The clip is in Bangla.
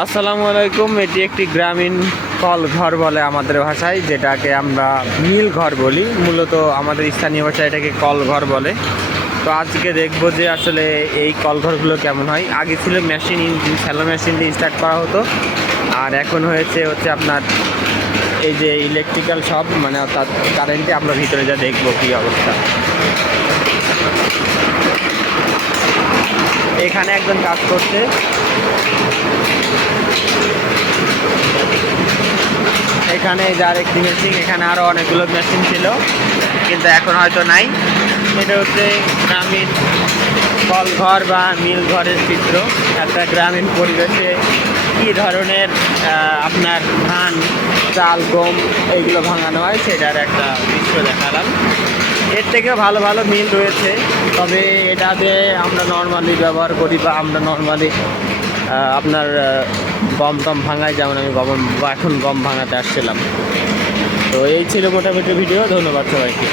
আসসালামু আলাইকুম। এটি একটি গ্রামীণ কল ঘর বলে আমাদের ভাষায়, যেটাকে আমরা মিল ঘর বলি। মূলত আমাদের স্থানীয় ভাষায় এটাকে কল ঘর বলে। তো আজকে দেখবো যে আসলে এই কল ঘরগুলো কেমন হয়। আগে ছিল মেশিন, ইঞ্জিন স্যালো মেশিন দিয়ে স্টার্ট করা হতো, আর এখন হচ্ছে আপনার এই যে ইলেকট্রিক্যাল সব, মানে অর্থাৎ কারেন্টে। আমরা ভিতরে যা দেখবো কী অবস্থা। এখানে একজন কাজ করছে। এখানে যার একটি মেশিন, এখানে আরও অনেকগুলো মেশিন ছিল, কিন্তু এখন হয়তো নাই। এটা হচ্ছে গ্রামীণ কল ঘর বা মিল ঘরের চিত্র। একটা গ্রামীণ পরিবেশে কী ধরনের আপনার ধান, চাল, গম এইগুলো ভাঙানো হয় সেটার একটা দৃশ্য দেখালাম। এর থেকেও ভালো ভালো মিল রয়েছে, তবে এটাতে আমরা নর্মালি ব্যবহার করি বা আমরা নর্মালি আপনার গম টম ভাঙাই, যেমন আমি এখন গম ভাঙাতে আসছিলাম। তো এই ছিল মোটামুটি ভিডিও। ধন্যবাদ সবাইকে।